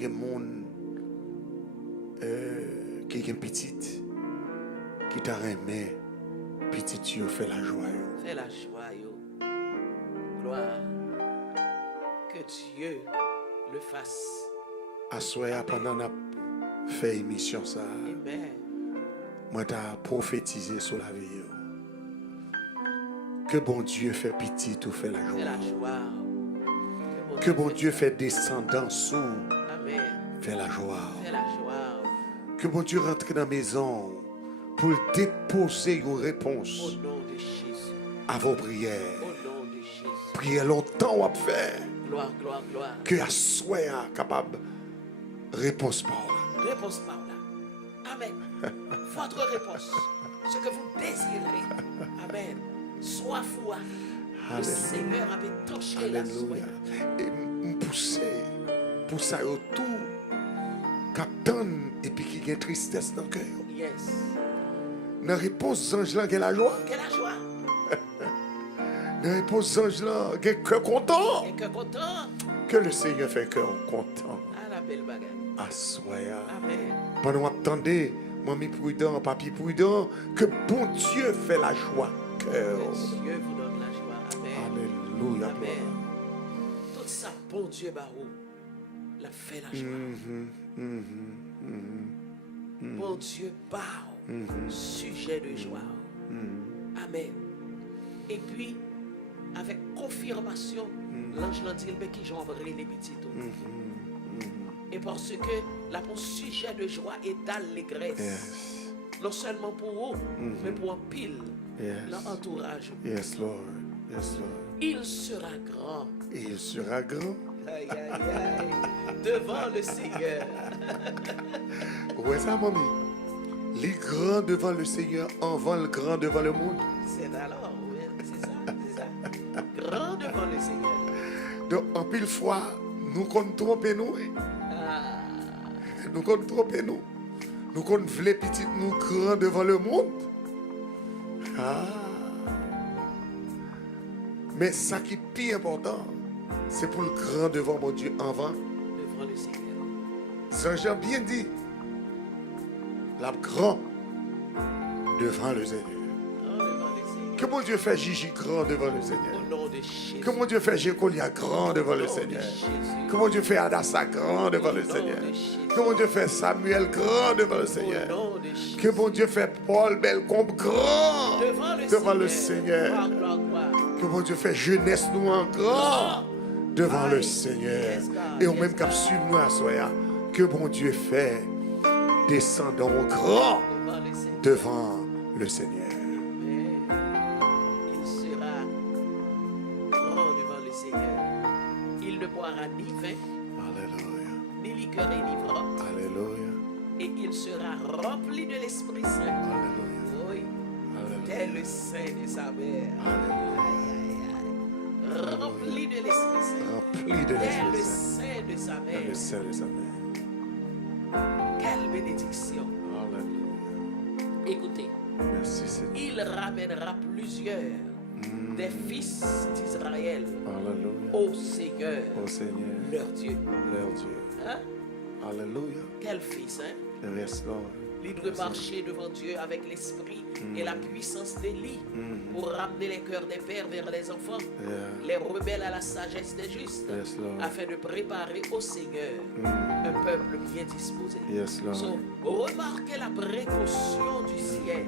que mon qui est petite qui t'a aimé petit tu fait la joie. Fais la joie, yo. Gloire. Que Dieu le fasse. Assoya pendant la fait émission ça. Amen. Moi t'as prophétisé sur la vie. Yo. Que bon Dieu fait petit ou fait la Fais joie. la joie. Que bon Dieu fait descendant sous Amen. fait la joie. Fais la joie. Que bon Dieu rentre dans la maison pour déposer une Au réponse nom de Jésus. à vos prières. Au nom de Jésus. Priez longtemps ou à faire. Gloire, gloire, gloire. Que à soit capable réponse par là. Réponse par là. Amen. Votre réponse. Ce que vous désirez. Amen. Soit foi. Le Alléluia. Seigneur avait touché la Alléluia. soie. Et me pour ça autour captain et puis qui a tristesse dans le cœur. Yes. Dans la réponse ange là, il y a la joie. Quelle la joie. Dans la réponse ange là, il y a le cœur content. Et que content. Que le Seigneur fait cœur content. À la belle bagarre. Assoya. Amen. Pendant que attendez, mamie prudent, papi prudent, que bon Dieu fait la joie. Cœur. Que Dieu vous donne la joie. Amen. Alléluia. Amen. Tout ça, bon Dieu, Barou, l'a fait la joie. Bon Dieu, Barou, sujet de joie. Amen. Et puis, avec confirmation, l'ange l'a dit, mais qui j'en vrai les petits tout. Et parce que la bon sujet de joie est d'allégresse. Yes. Non seulement pour vous, mais pour un pile, Yes. l'entourage. Yes, Lord. Yes, Lord. Il sera grand. Et il sera grand. Aïe, aïe, aïe. Devant le Seigneur. Ouais, ça, mamie. Les grands devant le Seigneur, avant le grand devant le monde. C'est alors, oui, c'est ça. Grand devant le Seigneur. Donc, en pile fois, nous comptons tromper nous. Ah, Nous comptons tromper nous. Nous comptons v'lait petit nous grands devant le monde. Ah. Mais ça qui est plus important, c'est pour le grand devant mon Dieu avant. devant le Seigneur. Saint-Jean bien dit, la grand devant le Seigneur. Grand devant le Seigneur. Que mon Dieu fait Gigi grand devant le Seigneur. Au nom de Jésus. Que mon Dieu fait Gécolia grand devant le Au nom de Seigneur. Jésus. Que mon Dieu fait Adassa grand devant Au le nom Seigneur. de Jésus. Que mon Dieu fait Samuel grand devant le Au Seigneur. nom de Jésus. Que mon Dieu fait Paul Belcombe grand Devant le Seigneur. Gloire, gloire, gloire. Que mon Dieu fait jeunesse nous en grand devant le Aïe. Seigneur. Yes, God. Et au Yes, même God. capsule nous à soya. Que mon Dieu fait descendant au grand Devant le Seigneur. devant le Seigneur. Mais il sera grand devant le Seigneur. Il ne boira ni vin, Alléluia. ni liqueur énivrante, Alléluia. et il sera rempli de l'Esprit Saint. Alléluia. Oui, Alléluia. tel le sein de sa mère. Alléluia. Aïe, aïe, aïe. Rempli de l'Esprit Saint. Rempli de Tel le l'Esprit Saint. sein de sa Dans mère. le sein de sa mère. Quelle bénédiction. Alléluia. Écoutez, Merci Seigneur. il ramènera plusieurs des fils d'Israël Alléluia. au Seigneur, Au Seigneur, leur Dieu. leur Dieu. Hein? Alléluia. Quel fils, hein? Yes, Lord. Il doit marcher devant Dieu avec l'esprit et la puissance d'Élie pour ramener les cœurs des pères vers les enfants, Yeah. les rebelles à la sagesse des justes, Yes, Lord. afin de préparer au Seigneur un peuple bien disposé. Yes, Lord. So, remarquez la précaution du ciel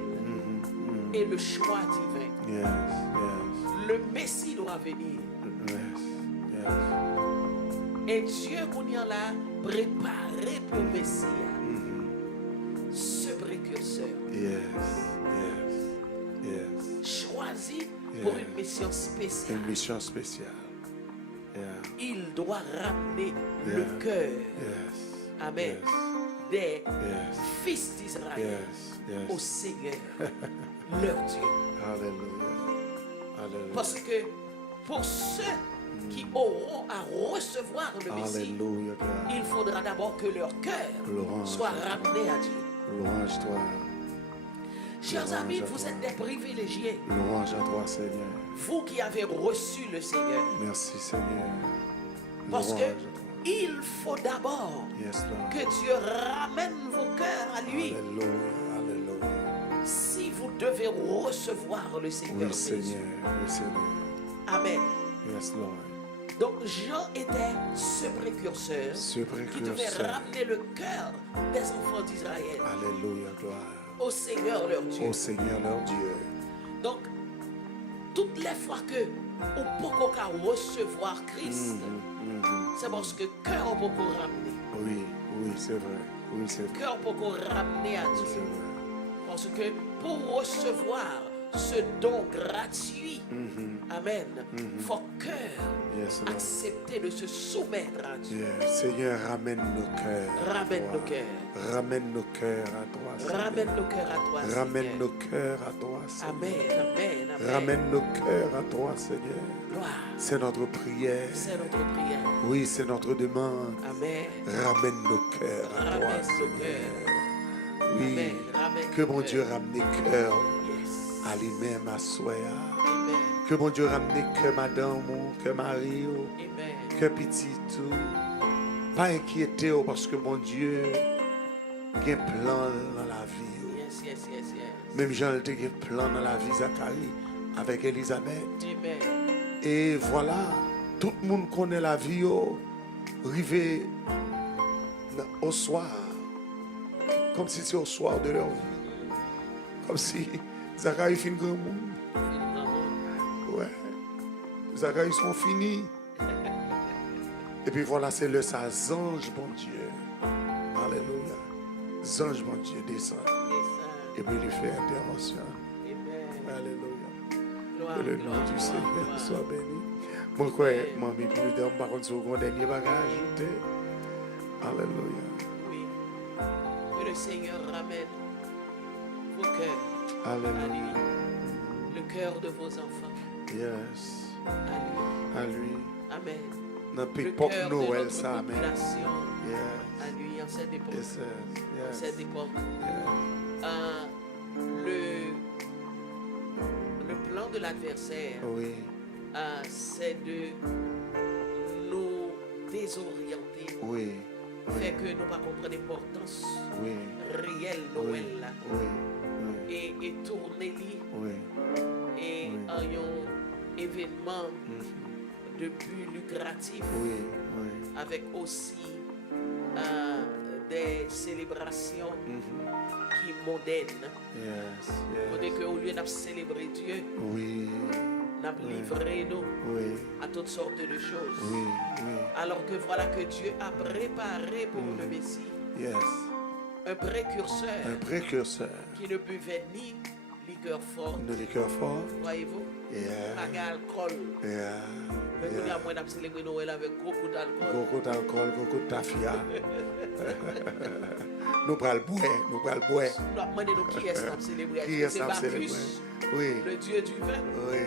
et le choix divin. Yes, yes, Le Messie doit venir. yes, yes. Et Dieu, qu'on y a là, préparé pour le Messie, ce précurseur, Yes, yes, yes. choisi pour une mission spéciale. Une mission spéciale. Yeah. Il doit ramener Yeah. le cœur, Yes. amen, Yes. des Yes. fils d'Israël Yes. Yes. au Seigneur, leur Dieu. Alléluia. Alléluia. Parce que pour ceux qui auront à recevoir le Messie, Alléluia. God. il faudra d'abord que leur cœur Louange. soit ramené à Dieu. Louange toi. Chers Louange amis, à vous toi. êtes des privilégiés. Louange à toi, Seigneur. Vous qui avez reçu le Seigneur. Merci, Seigneur. Parce Louange que à toi. il faut d'abord Yes, Lord. que Dieu ramène vos cœurs à lui. Alléluia. Alléluia. Si vous devez recevoir le Seigneur Oui, Jésus. Seigneur. Oui, Seigneur. Amen. Yes, Lord. Donc Jean était ce précurseur Ce qui devait précurseur. ramener le cœur des enfants d'Israël Alléluia, gloire. au Seigneur leur Dieu. Au Seigneur leur Dieu. Donc, toutes les fois que on peut qu'à recevoir Christ, c'est parce que cœur on peut ramener. Oui, oui, c'est vrai. Oui, c'est vrai. Cœur pour qu'on ramener à C'est Dieu. vrai. Parce que pour recevoir ce don gratuit, Amen, faut cœur Yes, Lord. accepter de se soumettre à Dieu. Yeah. Seigneur, ramène nos cœurs. à Ramène toi. nos cœurs. Ramène nos cœurs à toi. Seigneur. Ramène nos cœurs à toi, Ramène Seigneur. nos cœurs à toi, Seigneur. Amen, amen, amen. Ramène nos cœurs à toi, Seigneur. Gloire. C'est notre prière. C'est notre prière. Oui, c'est notre demande. Amen. Ramène nos cœurs à toi, Ramène nos Seigneur. cœurs. Oui. Amen. Ramène Que nos mon cœurs. Dieu ramène cœur Yes. à lui-même, à soi. Amen. Que mon Dieu ramène que madame, que mari, Amen. que petit tout. Pas inquiété parce que mon Dieu a un plan dans la vie. Yes, yes, yes, yes. Même Jean a un plan dans la vie Zacharie avec Elisabeth. Amen. Et voilà, tout le monde connaît la vie, arrivé au soir, comme si c'est au soir de leur vie. Comme si Zacharie fait un grand monde. Ouais, Zacharie sont finis. Et puis voilà, c'est le ça, ange, bon Dieu. Alléluia. Ange, bon Dieu, descend. Et puis il fait intervention. Amen. Alléluia. Gloire, Que le nom gloire, du gloire, Seigneur gloire. soit béni. Mon frère, mamie, prudent, par contre, sur le dernier bagage ajouté. Alléluia. Oui. Que le Seigneur ramène vos cœurs à Alléluia. lui. Le cœur de vos enfants Yes. à lui. À lui. Amen. Dans Le pique-poque cœur de Noël, notre ça, amen. population Yes. à lui en cette époque. Yes, En yes. cette époque. Yes. Le plan de l'adversaire, Oui. c'est de nous désorienter, Oui. fait que nous ne comprenons l'importance Oui. réelle Oui. Noël là, Oui. et tourner li Oui. et Oui. en un événement de but lucratif Oui. Oui. avec aussi des célébrations qui mondaines. Yes. Côté Yes. qu'au lieu de célébrer Dieu, Oui. nous livré nous Oui. à toutes sortes de choses. Oui. Oui. Alors que voilà que Dieu a préparé pour le Messie Yes. un précurseur Un précurseur qui ne buvait ni liqueur forte, de liqueur fort. voyez-vous, Yeah. pas d'alcool. Yeah. Mais nous Yeah. avons célébré Noël avec beaucoup d'alcool. Beaucoup d'alcool, beaucoup de tafia. Nous prenons le bois, nous prenons le bois. Nous avons demandé nous qui est-ce qu'on célébrer. Qui Est-ce est-ce que qu'on c'est célèbre? Bacchus, Oui, le dieu du vin? oui,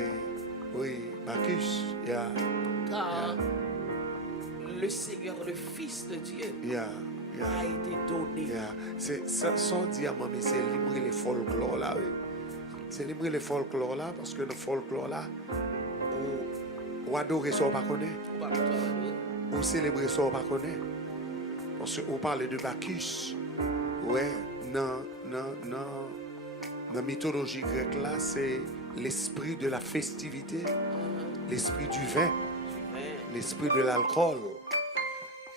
oui. Bacchus, yeah, Car le Seigneur, le Fils de Dieu, yeah, a yeah, été donné. yeah. C'est ça, son diamant, mais c'est libérer les folklore là, oui. C'est libérer les folklore là, parce que le folklore là, ou adorer ça, on ne connaît Par toi, ou célébrer ça, on ne connaît. Parce qu'on parle de Bacchus. Ouais, dans la mythologie grecque là, c'est l'esprit de la festivité, l'esprit du vin, du vin. l'esprit de l'alcool.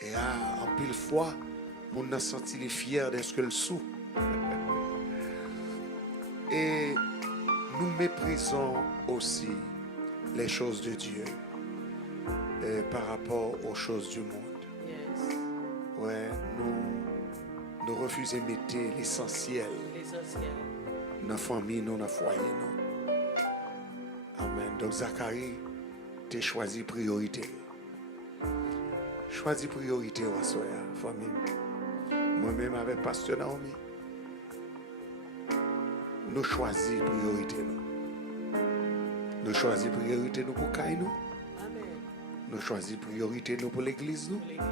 Et en pile fois, on a senti les fiers d'être le sou. Et nous méprisons aussi les choses de Dieu par rapport aux choses du monde. Yes. Ouais, nous refusons de mettre l'essentiel L'essentiel. dans la famille, dans le foyer. Non. Amen. Donc Zacharie, tu as choisi priorité. Choisis priorité, famille. Moi-même avec Pasteur Naomi, nous choisissons priorité. Nous choisissons priorité nous pour Kaïnou. Amen. Nous choisissons priorité nous pour l'église. Nous. L'église,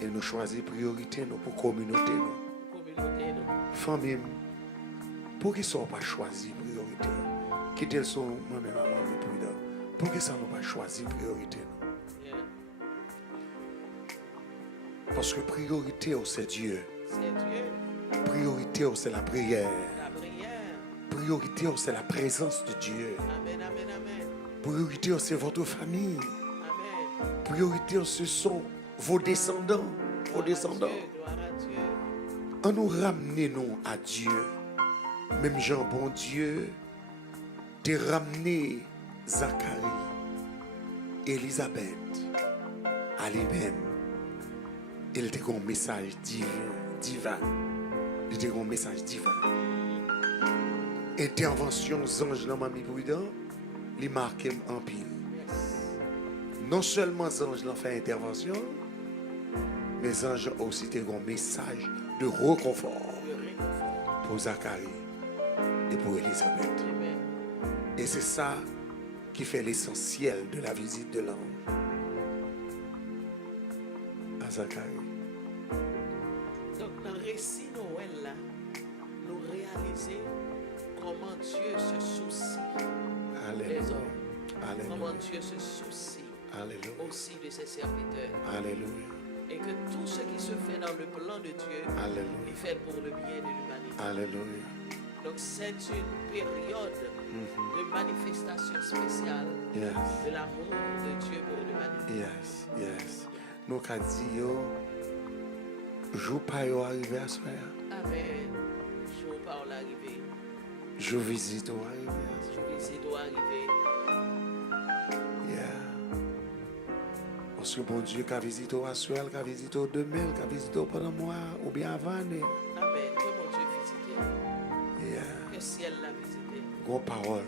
Et nous choisissons priorité nous pour la communauté. Nous. communauté, nous. Famille, pour qu'ils ne soient pas choisis priorité, quitter son moi-même avant de prudent, pour qu'ils ne soient pas choisis priorité. Yeah. Parce que priorité, c'est Dieu. C'est Dieu. Priorité, c'est la prière. La prière. Priorité, c'est la présence de Dieu. Amen, amen, amen. Priorité, c'est votre famille. Amen. Priorité, ce sont vos descendants. Vos descendants. Gloire à Dieu. En nous ramener nous à Dieu. Même Jean, bon Dieu, t'es ramené Zacharie, Élisabeth à lui-même. Il était un message divin divin. Il était un message divin. Intervention ange dans Mamie Prudent, il marque en pile. Non seulement ange l'ont fait intervention, mais ange aussi été un message de réconfort pour Zacharie et pour Élisabeth. Et c'est ça qui fait l'essentiel de la visite de l'ange à Zacharie. Donc, dans le récit Noël, là, nous réalisons comment Dieu se soucie des hommes. Comment Dieu se soucie aussi de ses serviteurs. Alléluia. Et que tout ce qui se fait dans le plan de Dieu, il fait pour le bien de l'humanité. Alléluia. Donc, c'est une période de manifestation spéciale de l'amour de Dieu pour l'humanité. Yes. Nous avons dit, jour pas arrivé à soir. Amen. Jour par l'arrivée. Je visite au arrivé à soir. Je visite au arrivé. Parce que bon Dieu qui a visité au soir, qui a visité au demain, qui a visité pendant le mois ou bien avant. Amen. Que mon Dieu visite. Que le ciel l'a visité. Gros parole.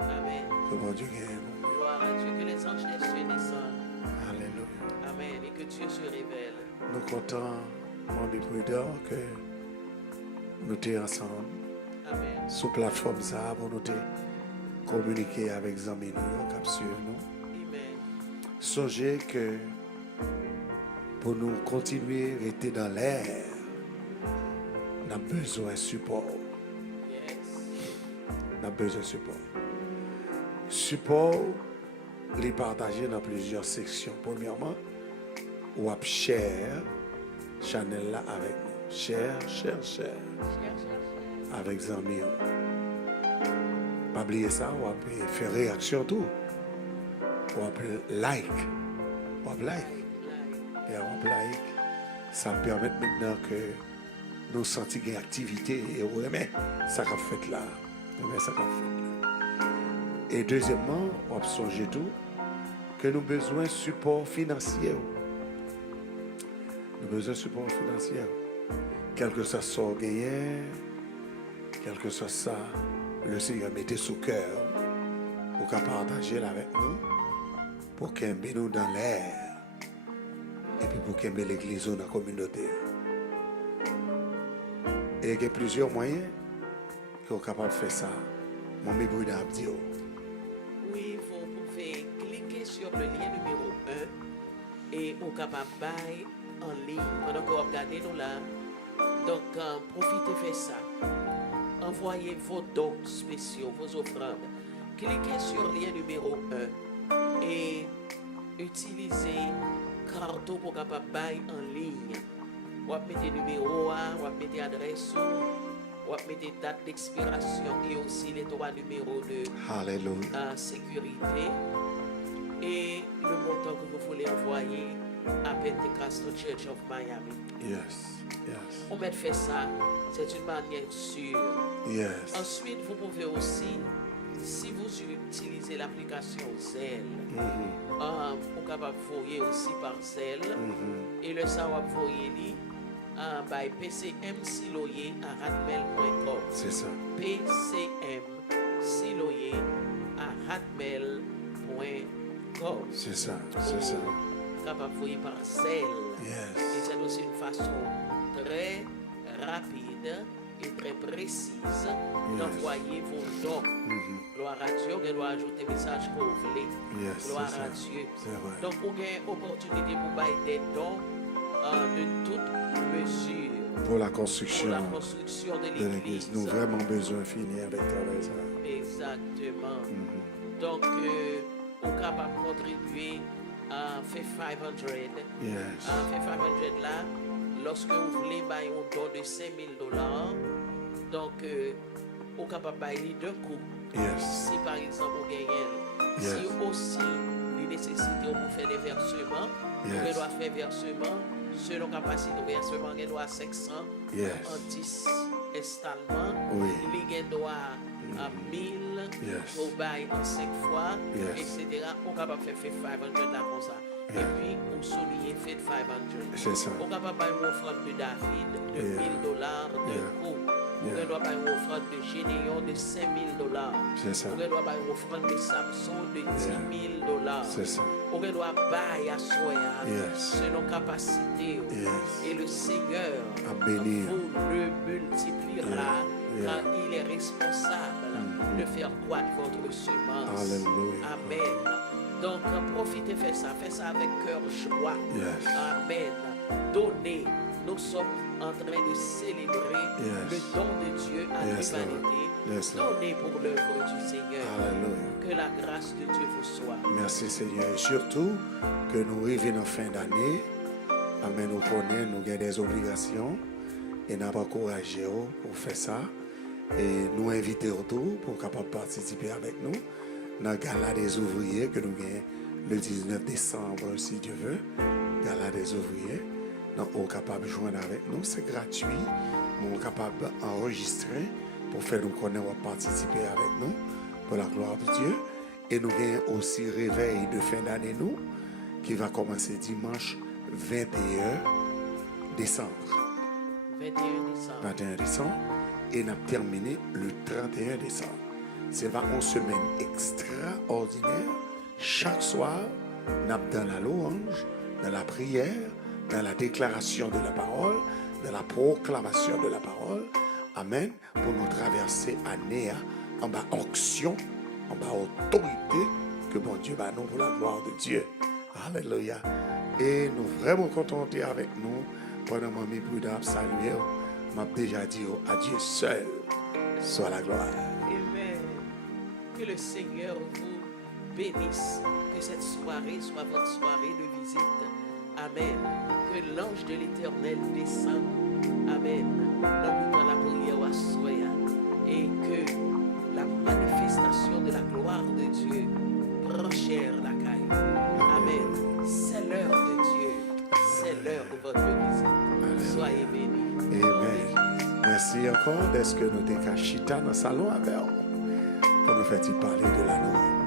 Amen. Que mon Dieu gagne. Gloire à Dieu. Que les anges des cieux descendent. Alléluia. Amen. Et que Dieu se révèle. Nous comptons, Mamie Prudent, que nous sommes ensemble. Amen. Sur la plateforme ça, pour nous communiquer avec les amis nous, capture nous. Songez que pour nous continuer à rester dans l'air, nous avons besoin de support. Nous avons besoin de support. Support, les partager dans plusieurs sections. Premièrement, ou à share channel là avec nous. Share. Avec les amis. Pas oublier ça, ou à faire réaction tout. Ou à like. Et on like. Ça permet maintenant que nous sentions une activité et on remet ça qu'on fait là. Et deuxièmement, on songe tout que nous avons besoin de support financier. Nous avons besoin de support financier. Quel que soit ça gagné, quel que soit ça, le Seigneur mettez sous cœur pour qu'on partage avec nous, pour qu'il nous dans l'air et puis pour qu'il l'église dans la communauté. Et il y a plusieurs moyens qui sont capables de faire ça. Mon mémoire a dit. Oui, vous pouvez cliquer sur le lien numéro 1 et vous êtes capable de buy en ligne pendant que vous regardez nous là. Donc, profitez de ça. Envoyez vos dons spéciaux, vos offrandes. Cliquez sur le lien numéro 1 et utilisez carton pour capable de buy en ligne. Vous mettez numéro 1, vous mettez adresse, vous mettez date d'expiration et aussi les 3 numéros de sécurité et le montant que vous voulez envoyer à Pentecostal Church of Miami. Yes. On met fait ça, c'est une manière sûre. Yes. Ensuite, vous pouvez aussi, si vous utilisez l'application Zelle, vous pouvez envoyer aussi par Zelle et le savoir envoyer by pcmsiloyer@hotmail.com. C'est ça. pcmsiloyer@hotmail.com. C'est ça. Capable de par Zelle. Yes. Et c'est aussi une façon très rapide et très précise d'envoyer vos dons. Gloire à Dieu, vous doit ajouter le message que vous voulez. Gloire à Dieu. Donc, vous avez une opportunité pour bailler des dons de toute mesure. Pour la construction de l'église. Nous avons vraiment besoin de finir avec ça. Exactement. Donc, vous êtes capable de contribuer à fait 500. Fait 500 là, lorsque vous voulez bailler un don de $5,000, donc vous êtes capable de bailler d'un coup. Si par exemple vous gagnez, si aussi vous nécessitez de faire des versements, vous doit faire versement selon la capacité de versement, vous doit 500 en 10 installements, vous doit à 1000 pour bailler en 5 fois, etc. On est capable de faire 500 là comme ça. Et puis, on souligne fait 500. C'est ça. On va pas une offrande de David de $1000 de coup. On doit pas une offrande de Généon de $5000. C'est ça. On doit pas une offrande de Samson de $10,000. C'est ça. On doit bailler à Soya Yes. selon capacité. Yes. Et le Seigneur À bénir. vous le multipliera Yeah. quand il est responsable de faire croître votre semence. Alléluia. Amen. Donc, profitez, faites ça avec cœur joie. Yes. Amen. Donnez. Nous sommes en train de célébrer Yes. le don de Dieu à Yes, Lord. l'humanité. Yes, Lord. Donnez pour l'œuvre du Seigneur. Alléluia. Que la grâce de Dieu vous soit. Merci Seigneur. Et surtout, que nous arrivons en fin d'année. Amen. Nous connaissons, nous avons des obligations. Et nous avons encouragé pour faire ça. Et nous inviter autour pour capable participer avec nous dans le gala des ouvriers que nous gagnons le 19 décembre, si Dieu veut. Gala des ouvriers. Donc, on est capable de joindre avec nous. C'est gratuit. On est capable d'enregistrer pour faire nous connaître ou participer avec nous pour la gloire de Dieu. Et nous avons aussi réveil de fin d'année, nous, qui va commencer dimanche 21 décembre. 21 décembre. 21 décembre. Et nous avons terminé le 31 décembre. C'est vraiment une semaine extraordinaire. Chaque soir, nous avons dans la louange, dans la prière, dans la déclaration de la parole, dans la proclamation de la parole. Amen. Pour nous traverser année en bas onction, en bas autorité que bon Dieu va nous pour la gloire de Dieu. Alléluia. Et nous vraiment contentés avec nous pendant que mes brûlures saluer. M'a déjà dit à Dieu seul soit la gloire. Amen. Que le Seigneur vous bénisse. Que cette soirée soit votre soirée de visite. Amen. Que l'ange de l'Éternel descende. Amen. Dans la prière à Soya. Et que la manifestation de la gloire de Dieu prochère la caille. Amen. C'est l'heure de Dieu. C'est l'heure de votre visite. Soyez bénis. Amen. Merci encore d'être que nous sommes dans le salon avec vous pour nous faire parler de la nouvelle.